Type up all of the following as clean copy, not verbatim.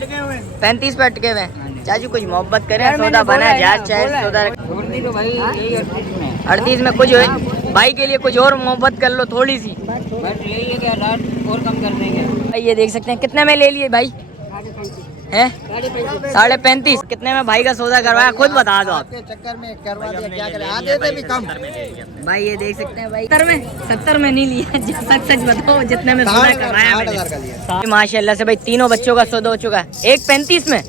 35 पे अटके हुए। चाचू कुछ मोहब्बत करें, सौदा बना जाए चाहे सौदा 38 में कुछ भाई के लिए कुछ और मोहब्बत कर लो थोड़ी सी, और कम कर देंगे भाई। ये देख सकते हैं कितने में ले लिए भाई है 35.5। कितने में भाई का सौदा करवाया खुद बता दो आप। चक्कर में करवा दिया क्या करें, आधे से भी कम भाई। ये देख सकते हैं भाई 70 में नहीं लिया, सच सच बताओ जितने में सौदा करवाया माशाल्लाह से भाई। तीनों बच्चों का सौदा हो चुका है 1.35 में,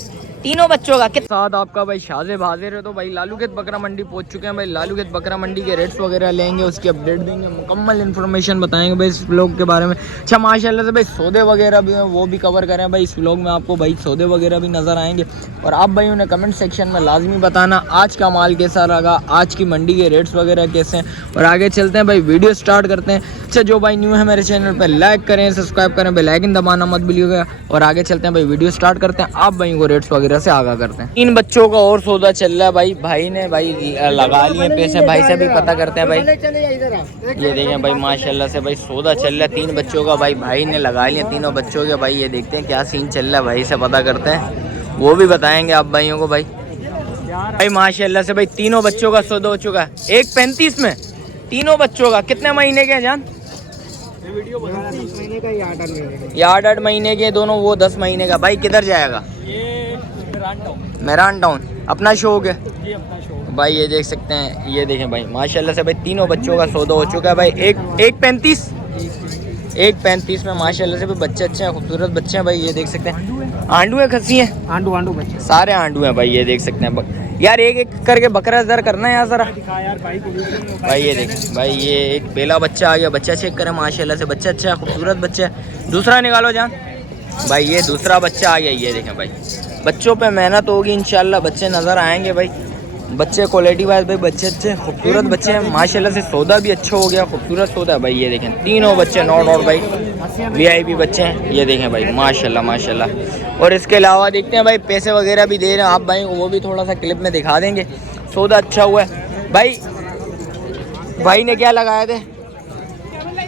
तीनों बच्चों का। साथ आपका भाई शाज़ेब हाजिर है। तो भाई लालूखेत बकरा मंडी पहुंच चुके हैं भाई। लालूखेत बकरा मंडी के रेट्स वगैरह लेंगे, उसकी अपडेट देंगे, मुकम्मल इन्फॉर्मेशन बताएंगे भाई इस व्लॉग के बारे में। अच्छा माशाल्लाह से भाई सौदे वगैरह भी हैं वो भी कवर करें भाई इस व्लॉग में। आपको भाई सौदे वगैरह भी नज़र आएंगे और आप भाई उन्हें कमेंट सेक्शन में लाजमी बताना आज का माल कैसा लगा, आज की मंडी के रेट्स वगैरह कैसे हैं। और आगे चलते हैं भाई, वीडियो स्टार्ट करते हैं। अच्छा जो भाई न्यू है मेरे चैनल पर लाइक करें, सब्सक्राइब करें, बेल आइकन दबाना मत भूलिएगा। और आगे चलते हैं भाई, वीडियो स्टार्ट करते हैं, आप भाई को रेट्स वगैरह से आगाह करते हैं। इन बच्चों का और सौदा चल रहा है भाई। भाई ने भाई लगा लिए पैसे, भाई से भी पता करते हैं भाई। ये देखें भाई माशाल्लाह से भाई सौदा चल रहा है 3 बच्चों का भाई। भाई ने लगा लिए तीनों बच्चों के भाई। ये देखते हैं क्या सीन चल रहा है, भाई से पता करते हैं, वो भी बताएंगे आप भाइयों को भाई। भाई माशाल्लाह से भाई तीनों बच्चों का सौदा हो चुका है 1.35 में, तीनों बच्चों का। कितने महीने के हैं जान? 10 महीने का या 8 महीने के दोनों, वो 10 महीने का। भाई किधर जाएगा? मेरान टाउन अपना शौक है भाई। ये देख सकते हैं, ये देखें भाई माशाल्लाह से भाई तीनों बच्चों का सौदा हो चुका है भाई। 1.35 में माशाल्लाह से भाई बच्चे अच्छे हैं, खूबसूरत बच्चे हैं भाई। ये देख सकते हैं आंडू है, खस्सी है, आंडू बच्चे सारे आंडू हैं भाई। ये देख सकते हैं यार, एक एक करके बकरा जर करना है यार जरा भाई। ये देख भाई, ये एक पहला बच्चा आ गया, बच्चा चेक करें माशाल्लाह से, बच्चा अच्छा है, खूबसूरत बच्चा है। दूसरा निकालो जान भाई, ये दूसरा बच्चा आ गया। ये देखें भाई, बच्चों पे मेहनत होगी इंशाल्लाह, बच्चे नज़र आएंगे भाई। बच्चे क्वालिटी वाइज भाई बच्चे अच्छे खूबसूरत बच्चे हैं माशाल्लाह से। सौदा भी अच्छा हो गया, खूबसूरत सौदा है भाई। ये देखें तीनों बच्चे नॉट आउट भाई, VIP बच्चे हैं। ये देखें भाई माशाल्लाह माशाल्लाह। और इसके अलावा देखते हैं भाई पैसे वगैरह भी दे रहे हैं आप भाई, वो भी थोड़ा सा क्लिप में दिखा देंगे। सौदा अच्छा हुआ है भाई। भाई ने क्या लगाए थे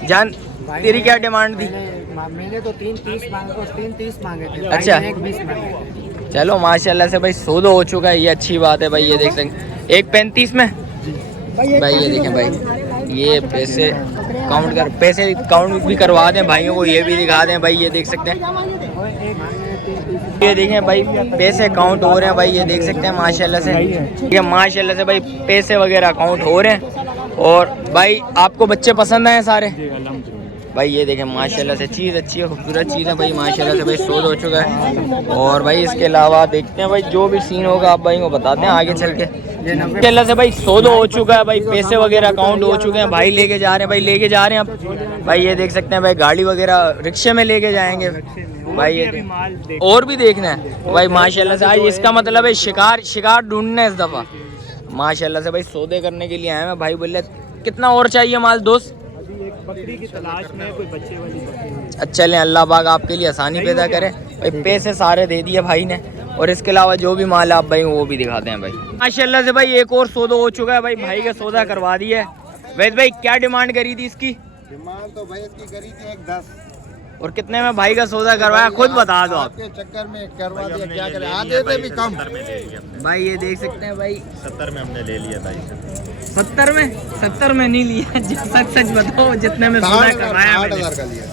जान, तेरी क्या डिमांड थी? मैंने तो 3.30 मांगे थे। अच्छा 1.20 मांगे। चलो माशाल्लाह से भाई सौदा हो चुका है, ये अच्छी बात है भाई। ये देख सकते हैं 1.35 में भाई। ये देखें भाई, ये पैसे काउंट कर, पैसे काउंट भी करवा दें भाइयों को, ये भी दिखा दें भाई। ये देख सकते हैं, ये देखें भाई पैसे काउंट हो रहे हैं भाई। ये देख सकते हैं माशाल्लाह से, ये माशाल्लाह से भाई पैसे वगैरह काउंट हो रहे हैं। और भाई आपको बच्चे पसंद आए सारे भाई? ये देखें माशाल्लाह से चीज़ अच्छी है, खूबसूरत चीज़ है भाई माशाल्लाह से भाई। सौदा हो चुका है। और भाई इसके अलावा देखते हैं भाई जो भी सीन होगा आप भाई को बताते हैं आगे चल के। माशाल्लाह से भाई सौदा हो चुका है भाई, पैसे वगैरह काउंट हो चुके हैं भाई। लेके जा रहे हैं भाई, लेके जा रहे हैं अब भाई। ये देख सकते हैं भाई, गाड़ी वगैरह रिक्शे में लेके जाएंगे भाई। ये और भी देखना है भाई माशाल्लाह से। आज इसका मतलब है शिकार ढूंढना है इस दफ़ा माशाल्लाह से भाई। सौदे करने के लिए आए हैं भाई। बोले कितना और चाहिए माल दोस्त? बकरी की तलाश में कोई बच्चे वाली बकरी। अच्छा चलें, अल्लाह पाक आपके लिए आसानी पैदा करे भाई। पैसे सारे दे दिए भाई ने। और इसके अलावा जो भी माल आप भाई वो भी दिखाते हैं भाई माशाल्लाह से भाई। एक और सौदा हो चुका है भाई, भाई का सौदा करवा दिया है। वैसे भाई क्या डिमांड करी थी इसकी? डिमांड तो भाई इसकी करी थी 1.10। और कितने में भाई का सौदा करवाया खुद बता दो आप। के चक्कर में करवा दिया क्या करें, आधे से भी कम भाई। ये देख सकते हैं भाई 70 में हमने ले लिया भाई। 70 में नहीं लिया, सच सच बताओ जितने में सौदा करवाया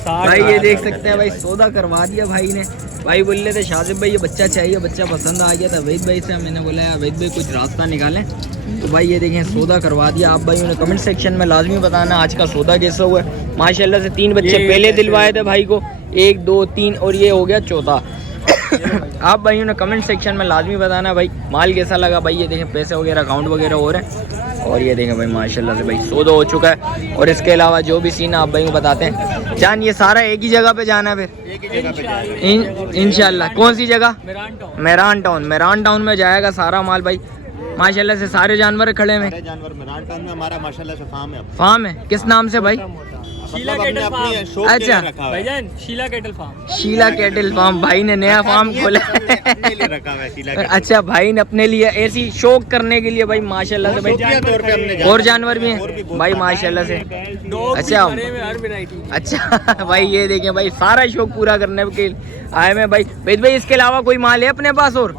भाई। ये देख सकते हैं भाई सौदा करवा दिया भाई ने। भाई बोल रहे थे शाज़ेब भाई ये बच्चा चाहिए, बच्चा पसंद आ गया था वहीद भाई से। मैंने बोला यार वहीद भाई कुछ रास्ता निकालें। तो भाई ये देखें सौदा करवा दिया। आप भाई उन्हें कमेंट सेक्शन में लाजमी बताना आज का सौदा कैसा हुआ है। माशाल्लाह से 3 बच्चे पहले दिलवाए थे भाई को, 1 2 3 और ये हो गया चौथा। आप भाई उन्हें कमेंट सेक्शन में लाजमी बताना भाई माल कैसा लगा भाई। ये देखें पैसे वगैरह अकाउंट वगैरह हो रहे हैं। और ये देखें भाई माशाल्लाह से भाई सौदा हो चुका है। और इसके अलावा जो भी सीन आप भाई को बताते हैं जान। ये सारा एक ही जगह पे जाना है फिर? एक ही जगह पे जाएगा इंशाल्लाह। कौन सी जगह? मेरान टाउन। मेरान टाउन में जाएगा सारा माल भाई माशाल्लाह से। सारे जानवर खड़े हैं, जानवर मेरान टाउन में हमारा माशाल्लाह से फार्म है। फार्म है किस नाम से भाई? शीला मतलब कैटल अपनी फार्म। शौक के लिए अच्छा। रखा हुआ है। भाईजान Sheela cattle farm. Sheela cattle farm, भाई ने नया फार्म खोला अपने लिए रखा हुआ है शीला कैटल। अच्छा, भाई ने अपने लिए ऐसी शौक करने के लिए भाई माशाल्लाह से भाई। शौकिया तौर पे हमने और जानवर भी और हैं बहुत भाई सारे माशाल्लाह से। डॉग भी अच्छा। भरे में हर वैरायटी। अच्छा भाई ये देखें भाई, सारा शौक पूरा करने के आए मैं भाई। वेद भाई इसके अलावा कोई माल है अपने पास? और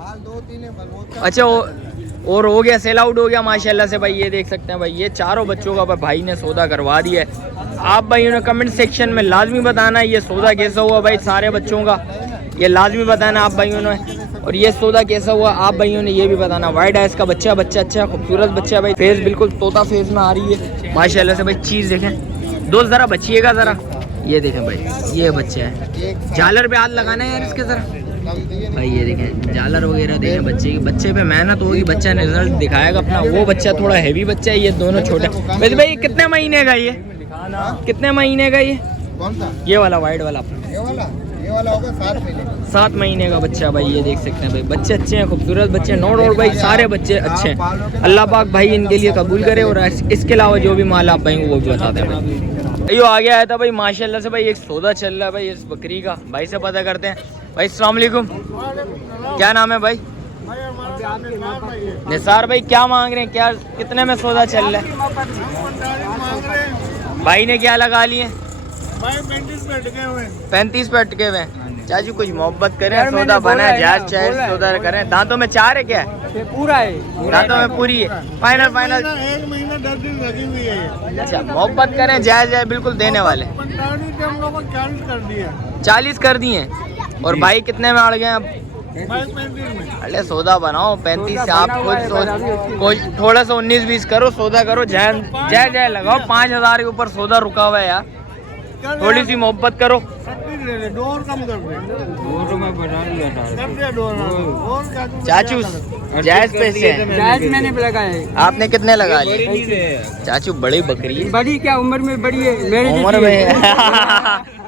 अच्छा और हो गया, सेल आउट हो गया माशाल्लाह से भाई। ये देख सकते हैं भाई, ये चारों बच्चों का भाई ने सौदा करवा दिया है। आप भाइयों ने कमेंट सेक्शन में लाजमी बताना ये सौदा कैसा हुआ भाई सारे बच्चों का, ये लाजमी बताना आप भाइयों ने। और ये सौदा कैसा हुआ आप भाइयों ने ये भी बताना। वाइट आइस का बच्चा अच्छा खूबसूरत बच्चा है भाई, फेस बिल्कुल तोता फेस में आ रही है माशाल्लाह से भाई। चीज़ देखें दोस्त, ज़रा बचिएगा ज़रा। ये देखें भाई, ये बच्चा है। झालर पे हाथ लगाना है यार इसके ज़रा भाई। ये देखें झालर वगैरह देखें बच्चे की, बच्चे पे मेहनत होगी, बच्चा ने रिजल्ट दिखाएगा अपना। वो बच्चा थोड़ा हैवी बच्चा है, ये दोनों छोटे। वैसे भाई कितने महीने का ये, कितने महीने का ये? कौन सा? ये वाला वाइट वाला अपना, ये वाला होगा 7 महीने। 7 महीने का बच्चा भाई। ये देख सकते हैं भाई, बच्चे अच्छे हैं, खूबसूरत बच्चे, नो डाउट भाई, सारे बच्चे अच्छे हैं। अल्लाह पाक भाई इनके लिए कबूल करे। और इसके अलावा जो भी माल आप भाई वो भी बता दें भाई। यो आगे आया था भाई माशाल्लाह से भाई, एक सौदा चल रहा है भाई इस बकरी का। भाई से पता करते हैं भाई। अस्सलाम वालेकुम, क्या नाम है भाई? निसार भाई, क्या मांग रहे हैं, क्या कितने में सौदा चल रहा है? भाई ने क्या लगा लिए? 35 पे अटके हुए। चाचू कुछ मोहब्बत करें, सौदा बना है, जायज चाहे सौदा करें। दांतों में 4 है क्या? पूरा है, दांतों में पूरी है। फाइनल 1 महीना 10 दिन लगी हुई है। अच्छा, मोहब्बत करें, जायज जाए बिल्कुल देने वाले। 40 कर दिया। 40 कर दिए। और भाई कितने में अड़ गए अब? 35 में। अरे सौदा बनाओ 35 से, आप खुद सोच, थोड़ा सा 19-20 करो, सौदा करो, जाए लगाओ। 5000 के ऊपर सौदा रुका हुआ है यार, थोड़ी सी मोहब्बत करो। 36 ले ले, 2 और कम कर दे। चाचू जायज पैसे हैं। जायज मैंने लगाए। आपने कितने लगा लिए? चाचू बड़ी बकरी है, बड़ी क्या उम्र में बड़ी है मेरी उम्र में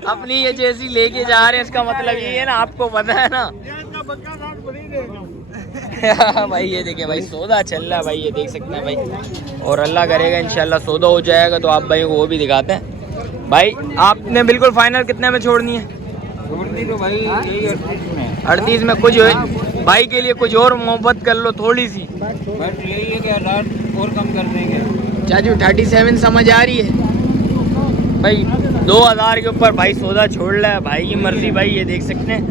अपनी ये जैसी लेके जा रहे हैं, इसका मतलब ये है ना, आपको पता है ना भाई। ये देखिए भाई, सौदा चल रहा है भाई, ये देख सकते हैं भाई। और अल्लाह करेगा इंशाल्लाह सौदा हो जाएगा तो आप भाई को वो भी दिखाते हैं। भाई आपने बिल्कुल फाइनल कितने में छोड़नी है? तो भाई 38 में। कुछ भाई के लिए कुछ और मोहब्बत कर लो थोड़ी सी। बस यही है कि और कम कर देंगे। चाचू 37 समझ आ रही है भाई? 2000 के ऊपर भाई सौदा छोड़ रहा है, भाई की मर्जी भाई। ये देख सकते हैं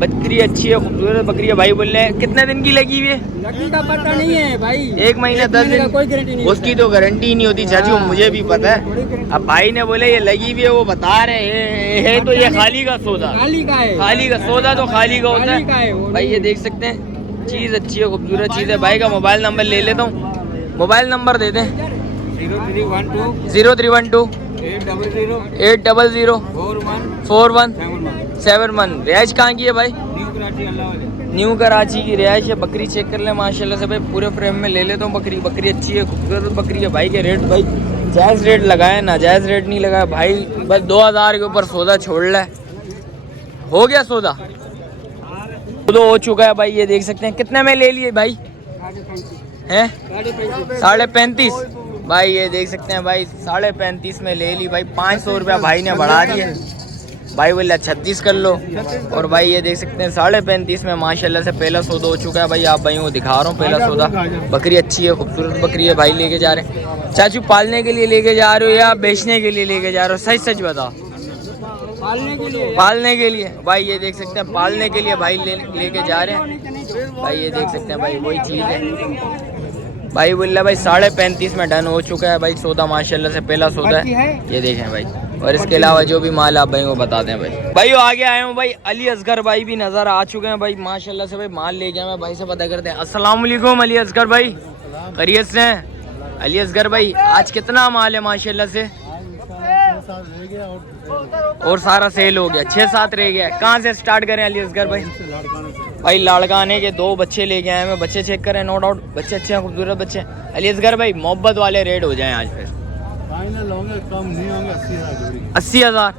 बकरी अच्छी है, खूबसूरत बकरी है। भाई बोल रहे हैं कितने दिन की लगी हुई है? लकड़ी का पता नहीं है भाई, 1 महीने 10 दिन। कोई गारंटी नहीं। उसकी तो गारंटी ही नहीं होती चाचू, मुझे भी पता है। अब भाई ने बोले ये लगी हुई है, वो बता रहे है तो ये खाली का सौदा, खाली का है, खाली का सौदा तो खाली का होता खाली का है है वो। भाई। ये देख सकते हैं चीज़ अच्छी है, खूबसूरत चीज़ है। भाई का मोबाइल नंबर ले लेता हूँ, मोबाइल नंबर दे दें। 0312 800 4171। रिहाइश कहाँ की है भाई? न्यू कराची की रिहाइश है। बकरी चेक कर ले माशाल्लाह से भाई, पूरे फ्रेम में ले लेता हूँ बकरी। बकरी अच्छी है, खूबसूरत बकरी है भाई। के रेट भाई जायज़ रेट लगाए, नाजायज़ रेट नहीं लगाया भाई। बस 2000 के ऊपर सौदा छोड़ रहा है। हो गया सौदा, तो हो चुका है भाई। ये देख सकते हैं कितने में ले लिए भाई हैं? 35.5 भाई। ये देख सकते हैं भाई 35.5 में ले ली भाई। 500 रुपया भाई ने बढ़ा दिए भाई, बोले 36 कर लो। और भाई ये देख सकते हैं 35.5 में माशाल्लाह से पहला सौदा हो चुका है भाई। आप भाई को दिखा रहा हूँ पहला सौदा। बकरी अच्छी है, खूबसूरत बकरी है भाई। लेके जा रहे हैं चाचू, पालने के लिए लेके जा रहे हो या बेचने के लिए लेके जा रहे हो? सच सच बताओ। पालने के लिए। पालने के लिए भाई। ये देख सकते हैं पालने के लिए भाई लेके जा रहे हैं भाई। ये देख सकते हैं भाई, वही चीज़ है भाई। बोल रहा भाई 35.5 में डन हो चुका है भाई सौदा माशाल्लाह से, पहला सौदा है। ये देखें भाई, और इसके अलावा जो भी माल आप भाई को बता दें भाई। भाई आगे आए हूँ भाई, अली असगर भाई भी नज़र आ चुके हैं भाई माशाल्लाह से भाई। माल ले गए, मैं भाई से पता करते हैं। अस्सलाम वालेकुम अली असगर भाई, खैरियत से हैं? अली असगर भाई आज कितना माल है माशाल्लाह से? और सारा सेल हो गया, 6-7 रह गया। कहाँ से स्टार्ट करें अली असगर भाई? भाई लाड़काने के 2 बच्चे लेके आए हैं, बच्चे चेक करें, नो डाउट बच्चे अच्छे हैं, खूबसूरत बच्चे। अली असगर भाई मोहब्बत वाले रेट हो जाएं आज फिर। फाइनल होंगे, कम नहीं होंगे, 80,000। 80,000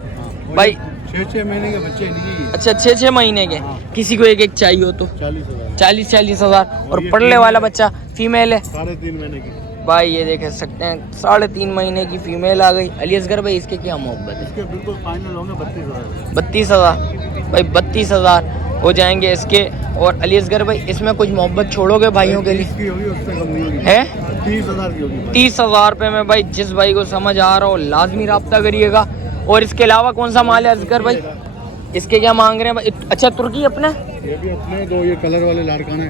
भाई। 6 महीने के बच्चे नहीं। अच्छा 6 महीने के। किसी को एक चाहिए हो तो 40,000। 40,000। और पढ़ने वाला बच्चा फीमेल है? 3.5 महीने की। भाई ये देख सकते हैं 3.5 महीने की फीमेल आ गई। अली असगर भाई इसके क्या मोहब्बत है? इसके बिल्कुल फाइनल होंगे 32,000। 32,000 भाई, 32,000 हो जाएंगे इसके। और अली असगर भाई इसमें कुछ मोहब्बत छोड़ोगे भाइयों के लिए? इसकी होगी, उससे कम नहीं होगी। है 30,000 की होगी। 30,000 रुपये में भाई, जिस भाई को समझ आ रहा हो लाजमी रब्ता करिएगा। और इसके अलावा कौन सा माल है असगर भाई? इसके क्या मांग रहे हैं भाई? अच्छा तुर्की अपना, ये भी अपने दो ये कलर वाले लाड़काने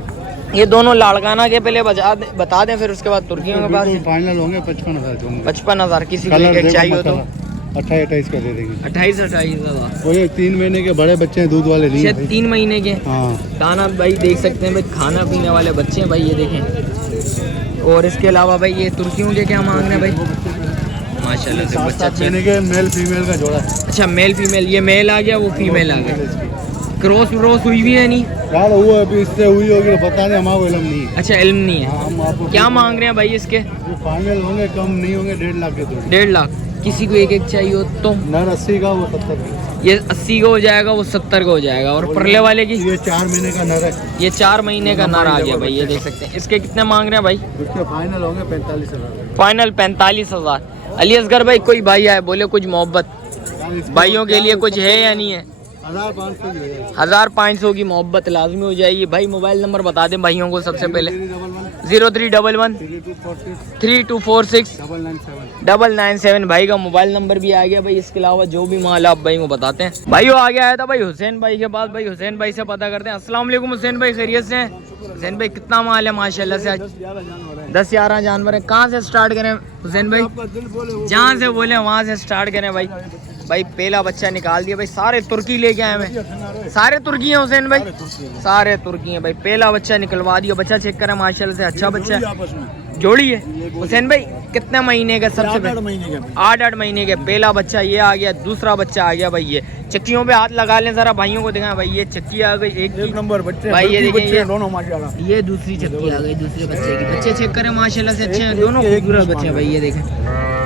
ये दोनों लाड़काना के पहले बता दें, फिर उसके बाद तुर्कियों के पास फाइनल होंगे 55,000 के होंगे। 55,000। किसी को कलर एक देखो चाहिए हो तो 28 का दे देंगे। 28,000। वो ये 3 महीने के बड़े बच्चे हैं, दूध वाले नहीं शायद हैं। 3 महीने के हाँ दाना भाई देख सकते हैं भाई, खाना पीने वाले बच्चे हैं भाई, ये देखें। और इसके अलावा भाई ये तुर्कियों के क्या मांग रहे हैं भाई? माशाल्लाह से बच्चा 7 महीने के मेल फीमेल का जोड़ा। अच्छा मेल फीमेल, ये मेल आ गया, वो फीमेल आ गया। क्रॉस व्रॉस हुई भी है नहीं? यार वो अभी इससे हुई होगी पता नहीं, हमारा इल्म नहीं है। अच्छा इल्म नहीं है। हम आपको क्या मांग रहे हैं भाई इसके? ये फाइनल होंगे, कम नहीं होंगे, 1.5 लाख के जोड़े। 1.5 लाख। किसी को एक चाहिए हो तो? नर 80 का, वो 70 का। ये 80 का हो जाएगा, वो 70 का हो जाएगा। और परले वाले की? ये 4 महीने का नर है। ये 4 महीने का नर आ गया भाई, ये देख सकते हैं। इसके कितने मांग रहे हैं भाई? उसके फाइनल होंगे 45,000। फाइनल 45,000। अली असगर भाई कोई भाई आए बोले कुछ मोहब्बत भाइयों के लिए कुछ है या नहीं है? 1,500 की मोहब्बत लाजमी हो जाएगी भाई। मोबाइल नंबर बता दें भाइयों को सबसे पहले। 0311 3246 997 भाई का मोबाइल नंबर भी आ गया भाई। इसके अलावा जो भी माल आप भाई को बताते हैं। भाइयों आगे आया था भाई हुसैन भाई के पास। भाई हुसैन भाई से पता करते हैं। अस्सलाम वालेकुम हुसैन भाई, खैरियत से हैं? हुसैन भाई कितना माल है माशाल्लाह से? आज 10-11 जानवर है। कहाँ से स्टार्ट करें हुसैन भाई? जहाँ से बोले वहाँ से स्टार्ट करें भाई। भाई पहला बच्चा निकाल दिया भाई। सारे तुर्की लेके आए हैं? सारे तुर्की हैं हुसैन भाई? सारे तुर्की हैं भाई। पहला बच्चा निकलवा दिया। बच्चा चेक करें माशाल्लाह से, अच्छा बच्चा है, जोड़ी है। हुसैन भाई कितने महीने का? सबसे पहले 8 महीने के पहला बच्चा ये आ गया। दूसरा बच्चा आ गया भाई। ये चक्कियों पे हाथ लगा लें जरा, भाइयों को दिखाएं भाई। ये चक्की आ गई, एक नंबर बच्चे भाई। ये देखिए दोनों माशाल्लाह। ये दूसरी चक्की आ गई दूसरे बच्चे की। बच्चे चेक करें माशाल्लाह से अच्छे हैं दोनों, खूबसूरत बच्चे हैं भाई। ये देखें,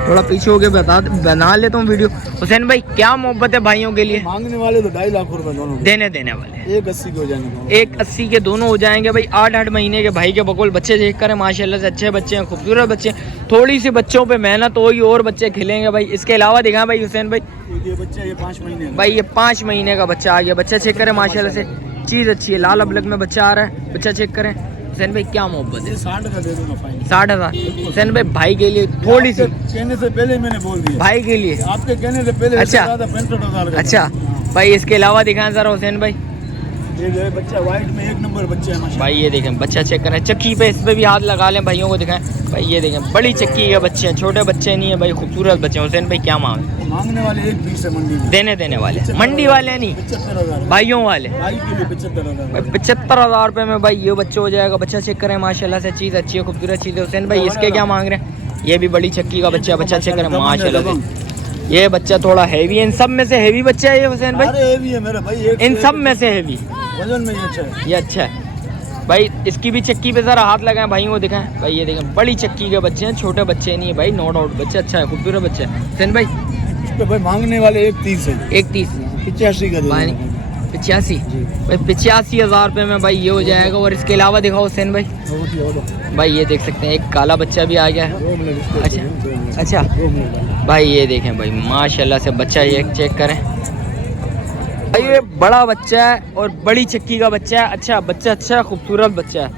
थोड़ा पीछे होके बना लेता हूँ वीडियो। हुसैन भाई क्या मोहब्बत है भाइयों के लिए? मांगने वाले तो 2.5 लाख रुपए दोनों, देने वाले 180 के हो जाएंगे। 180 के दोनों हो जाएंगे भाई। 8 महीने के भाई के बकोल बच्चे चेक करें माशाल्लाह से, अच्छे बच्चे हैं, खूबसूरत बच्चे हैं। थोड़ी सी बच्चों पे मेहनत होगी और बच्चे खिलेंगे भाई। इसके अलावा दिखाएं भाई हुसैन भाई। ये बच्चा ये 5 महीने भाई ये 5 महीने का बच्चा आ गया। बच्चा चेक करें माशाल्लाह से, चीज़ अच्छी है। लाल अबलग में बच्चा आ रहा है। बच्चा चेक करें। हुसैन भाई क्या मोहब्बत है? 60 का दे दूंगा फाइनल। 60,000। हुसैन भाई भाई के लिए थोड़ी सी, कहने से पहले मैंने बोल दिया भाई के लिए। आपके कहने से पहले। अच्छा। 65,000 का। अच्छा भाई इसके अलावा दिखाएं जरा हुसैन भाई। ये बच्चा व्हाइट में 1 नंबर बच्चा है माशाल्लाह। भाई ये देखें बच्चा चेक करें। चक्की पे इस पे भी हाथ लगा लें, भाइयों को दिखाएं भाई। ये देखें बड़ी चक्की के बच्चे हैं, छोटे बच्चे नहीं है भाई, खूबसूरत बच्चे हैं। हुसैन भाई क्या मांगने वाले 1 पीस है मंडी में। देने वाले? मंडी वाले नहीं, 75,000 भाइयों वाले। भाई के लिए 75,000। भाई 75,000 रुपये में भाई ये बच्चा हो जाएगा। बच्चा चेक करें माशाल्लाह से, चीज़ अच्छी है, खूबसूरत चीज़ है। हुसैन भाई इसके क्या मांग रहे हैं? ये भी बड़ी चक्की का बच्चा। बच्चा चेक करें माशाल्लाह से। ये बच्चा थोड़ा हैवी है। इन सब में से हैवी बच्चा है ये हुसैन भाई? अरे हैवी है मेरा भाई। इन सब में से हैवी वजन में ये अच्छा है। ये अच्छा है भाई। इसकी भी चक्की पे जरा हाथ लगाएं, भाइयों को दिखाएं भाई। ये देखें बड़ी चक्की के बच्चे हैं, छोटे बच्चे नहीं है भाई, नो डाउट। बच्चा अच्छा है, खूबसूरत बच्चा है। हुसैन भाई इस पे भाई मांगने वाले 130 है। 130 85 का दे भाई। दूंगा। 85 भाई। 85,000 रुपये में भाई ये हो जाएगा। और इसके अलावा दिखाओ हुसैन भाई। भाई ये देख सकते हैं एक काला बच्चा भी आ गया है। अच्छा भाई ये देखें भाई माशाल्लाह से बच्चा, ये चेक करें भाई। ये बड़ा बच्चा है और बड़ी चक्की का बच्चा है। अच्छा बच्चा, अच्छा खूबसूरत बच्चा है।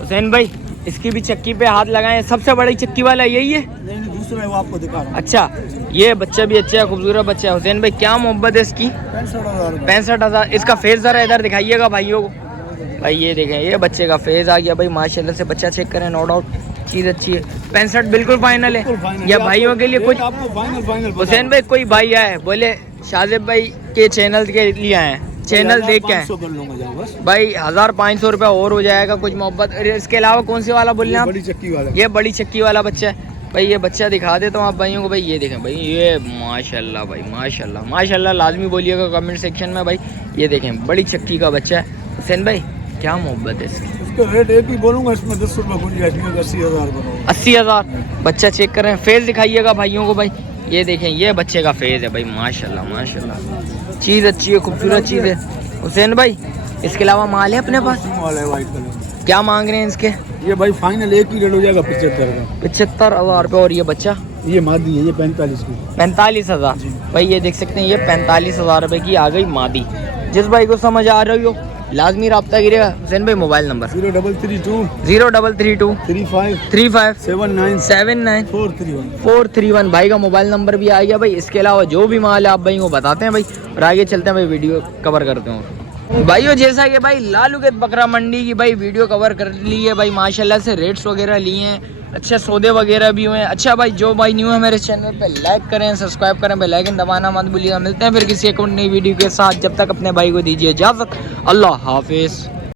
हुसैन भाई इसकी भी चक्की पे हाथ लगाएं। सबसे बड़ी चक्की वाला यही है? नहीं दूसरा है, वो आपको दिखा रहा हूं। अच्छा ये बच्चा भी अच्छा है, खूबसूरत बच्चा है। हुसैन भाई क्या मोहब्बत है इसकी? 65,000। इसका फेस जरा इधर दिखाइएगा भाइयों को। भाई ये देखें ये बच्चे का फेस आ गया भाई माशाल्लाह से। बच्चा चेक करें, नो डाउट चीज़ अच्छी है। 65 बिल्कुल फाइनल है। या भाइयों के लिए कुछ? हुसैन भाई कोई भाई आए बोले शाजिब भाई के चैनल के लिए आए हैं, चैनल देख के आए भाई, 1,500 रुपये और हो जाएगा कुछ मोहब्बत। इसके अलावा कौन सी वाला बोल रहे हैं आप? बड़ी चक्की वाला। ये बड़ी चक्की वाला बच्चा है भाई। ये बच्चा दिखा देता हूँ आप भाइयों को भाई। ये देखें भाई, ये माशाल्लाह भाई, माशाल्लाह माशाल्लाह लाजमी बोलिएगा कमेंट सेक्शन में भाई। ये देखें बड़ी चक्की का बच्चा है। हुसैन भाई क्या मोहब्बत है इसकी? इसका रेट एक ही बोलूँगा, इसमें 10 रुपये गुंजाइश नहीं, 80,000। 80,000। बच्चा चेक करें, फेस दिखाइएगा भाइयों को भाई। ये देखें ये बच्चे का फेस है भाई माशाल्लाह माशाल्लाह, चीज़ अच्छी है, खूबसूरत चीज़ है। हुसैन भाई इसके अलावा माल है अपने पास? क्या मांग रहे हैं इसके? ये भाई फाइनल एक ही रेट हो जाएगा 75 का। 75,000 रुपये। और ये बच्चा ये मादी है, ये 45 की। 45,000। जी। भाई ये देख सकते हैं, ये 45,000 रुपये की आ गई मादी। जिस भाई को समझ आ रही हो लाजमी रब्ता गिरेगा। हुसैन भाई मोबाइल नंबर 0332 0332 35 35 79 79 431। 431 भाई का मोबाइल नंबर भी आ गया भाई। इसके अलावा जो भी माल है आप भाई को बताते हैं भाई, और आगे चलते हैं भाई, वीडियो कवर करते हैं भाइयों। जैसा कि भाई लालूगत बकरा मंडी की भाई वीडियो कवर कर ली है भाई, माशाल्लाह से रेट्स वगैरह लिए हैं, अच्छे सौदे वगैरह भी हुए हैं। अच्छा भाई जो भाई न्यू है मेरे चैनल पे लाइक करें, सब्सक्राइब करें, बेल आइकन दबाना मत भूलिएगा। मिलते हैं फिर किसी एक नई वीडियो के साथ, जब तक अपने भाई को दीजिए इजाज़त। अल्लाह हाफिज़।